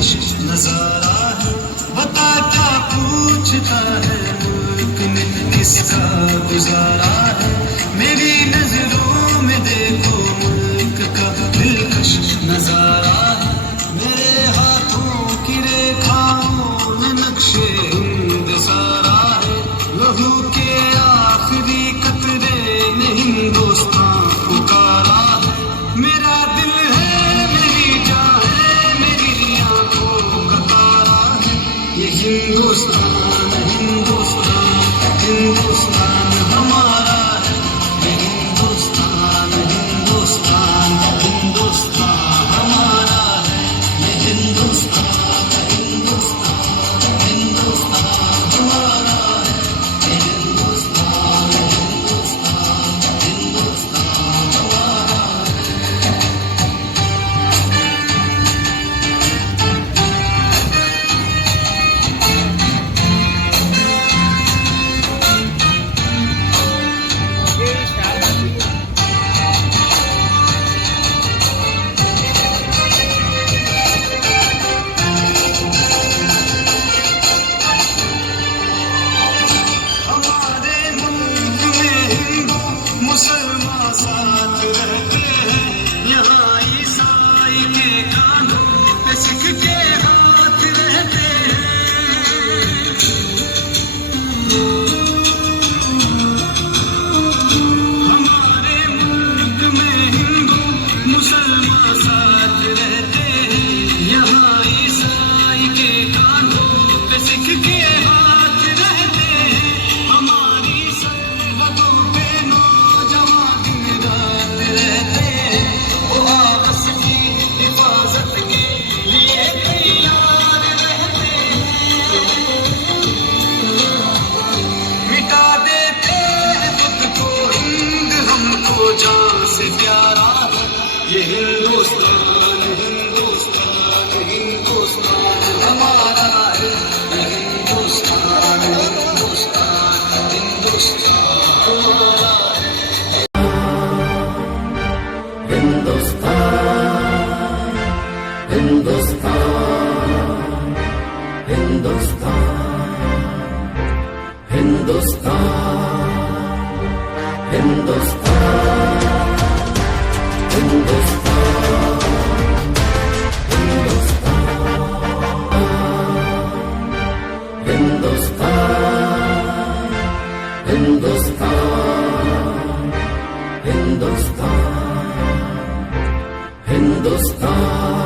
दिलकश नजारा है। बता क्या पूछता है मुल्क ने किसका गुजारा है। मेरी नजरों में देखो मुल्क का दिलकश नजारा है। मेरे हाथों की रेखाओं में नक्शे हिंद सारा है। लहू के आखिरी कतरे ने हिंदुस्तान पुकारा है। मेरा दिल है मेरी जान है मेरी आंखों का तारा है। ये हिंदुस्तान हिंदुस्तान हिंदुस्तान हमारा है। ये हिंदुस्तान हिंदुस्तान हिंदुस्तान हमारा है। ये हिंदुस्तान हिंदुस्तान हिंदुस्तान हमारा है। ये हिंदुस्तान हिंदुस्तान हिंदुस्तान हमारा है। हमारे मुल्क में हिंदू मुसलमान साथ रहते हैं। यहाँ ईसाई के कानों पे सिख के हाथ रहते हैं। हमारे मुल्क में हिंदू मुसलमान साथ रहते हैं। यहाँ ईसाई के कानों पे सिख के हाथ रहते हैं। हमारी सरहदों पे नौजवान दिन रात रहते हैं। वो आपस की हिफाजत के लिए तैयार रहते हैं। मिटा देते हैं खुद को हिंद हमको जान से प्यारा है। ये हिंदुस्तान हिंदुस्तान हिंदुस्तान हमारा है। ये हिंदुस्तान हिंदुस्तान हिंदुस्तान हमारा है। हिंदुस्तान हिंदुस्तान हिंदुस्तान हिंदुस्तान हिंदुस्तान हिंदुस्तान हिंदुस्तान